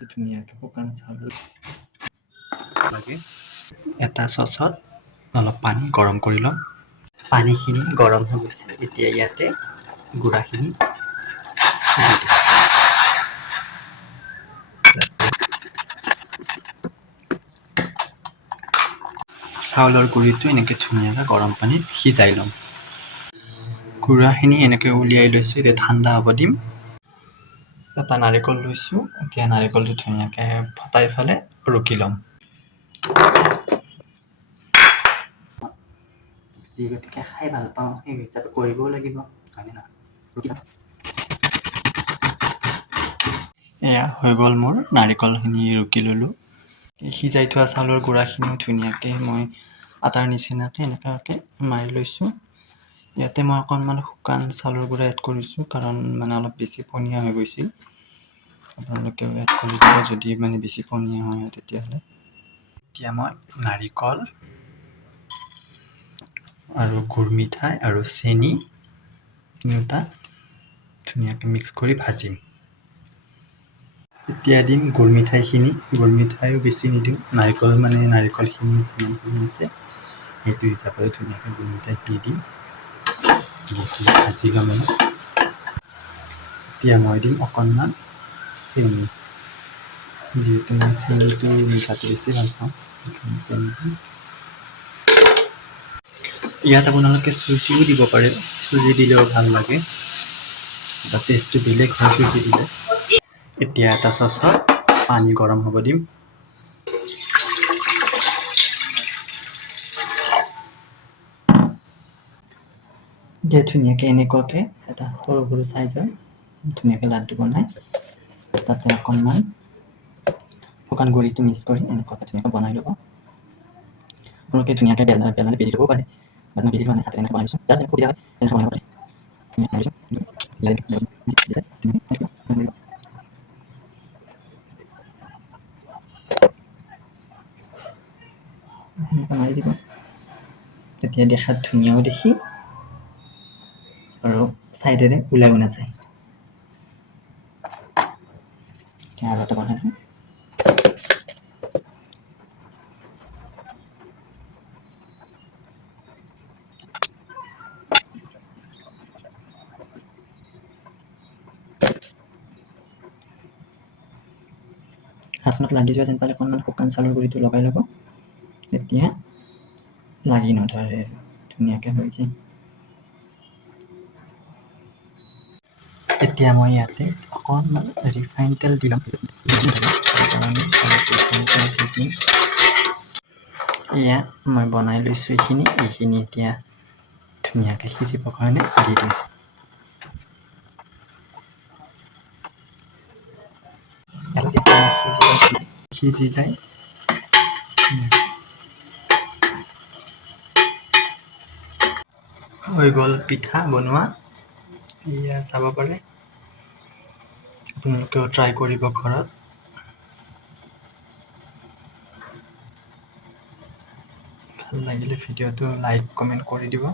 ধুনীয়াকৈ শুকান চাউল লাগে। এটা চচত অলপ পানী গৰম কৰি ল'ম। পানীখিনি গৰম হৈ গৈছে, এতিয়া ইয়াতে গুড়াখিনি দি দিম। চাউলৰ গুড়িটো এনেকৈ ধুনীয়াকৈ গৰম পানীত সিজাই ল'ম। গুড়াখিনি এনেকৈ উলিয়াই লৈছোঁ, এতিয়া ঠাণ্ডা হ'ব দিম। এটা নাৰিকল লৈছোঁ, এতিয়া নাৰিকলটো ধুনীয়াকৈ ফটাই ফালে ৰুকি ল'ম। যি গতিকে খাই ভাল পাওঁ সেই হিচাপে কৰিবও লাগিব, হয়নে নহয়? এয়া হৈ গ'ল মোৰ নাৰিকলখিনি ৰুকি ল'লোঁ। সিজাই থোৱা চাউলৰ গুড়াখিনিও ধুনীয়াকৈ মই আটাৰ নিচিনাকৈ এনেকুৱাকৈ মাৰি লৈছোঁ। ইয়াতে মই অকণমান শুকান চাউলৰ গুড়া এড কৰিছোঁ, কাৰণ মানে অলপ বেছি পনীয়া হৈ গৈছিল। আপোনালোকেও এড কৰি দিব যদি মানে বেছি পনীয়া হয় তেতিয়াহ'লে। এতিয়া মই নাৰিকল আৰু গুড় মিঠাই আৰু চেনি তিনিওটা ধুনীয়াকৈ মিক্স কৰি ভাজিম। এতিয়া দিম গুড় মিঠাইখিনি। গুড় মিঠাইও বেছি নিদিওঁ, নাৰিকলখিনি যিমানখিনি আছে সেইটো হিচাপে ধুনীয়াকৈ গুড় মিঠাইখিনি দিম। বস্তুটো ভাজি ল'ম। এতিয়া মই দিম অকণমান চেনি, যিহেতু মই চেনিটো মিঠাটো বেছি ভাল পাওঁ, সেইকাৰণে চেনি দিম। ইয়াত আপোনালোকে চুজিও দিব পাৰে, চুজি দিলেও ভাল লাগে, বা টেষ্টটো বেলেগ হয় চুজি দিলে। এতিয়া এটা চচত পানী গৰম হ'ব দিম। এতিয়া ধুনীয়াকৈ এনেকুৱাকৈ এটা সৰু সৰু চাইজৰ ধুনীয়াকৈ লাড্ডু বনাই তাতে অকণমান শুকান গুড়িটো মিক্স কৰি এনেকুৱাকৈ ধুনীয়াকৈ বনাই ল'ব। আপোনালোকে ধুনীয়াকৈ বেলনাৰে বেলি ল'ব পাৰে, বা মই বেলি লোৱা নাই, হাতে এনেকৈ বনাই লৈছোঁ। যাৰ যেনেকৈ সুবিধা হয় তেনেকৈ বনাব পাৰে। মাৰি দিব, তেতিয়া দেখাত ধুনীয়াও দেখি আৰু ছাইডেৰে ওলাইও নাযায়। এতিয়া আৰু এটা বনাই দিম। হাতখনত লাগি যোৱা যেন পালে অকণমান শুকান চাউলৰ গুড়িটো লগাই ল'ব, তেতিয়া লাগি নধৰে আৰু ধুনীয়াকৈ হৈ যায়। এতিয়া মই ইয়াতে অকণমান ৰিফাইন তেল দি ল'ম। এয়া মই বনাই লৈছোঁ এইখিনি এতিয়া ধুনীয়াকৈ সিজিবৰ কাৰণে দি দিম। সিজি যায়। হৈ গ'ল পিঠা বনোৱা, এয়া চাব পাৰে। আপোনালোকেও ট্ৰাই কৰিব ঘৰত। ভাল লাগিলে ভিডিঅ'টো লাইক কমেণ্ট কৰি দিব।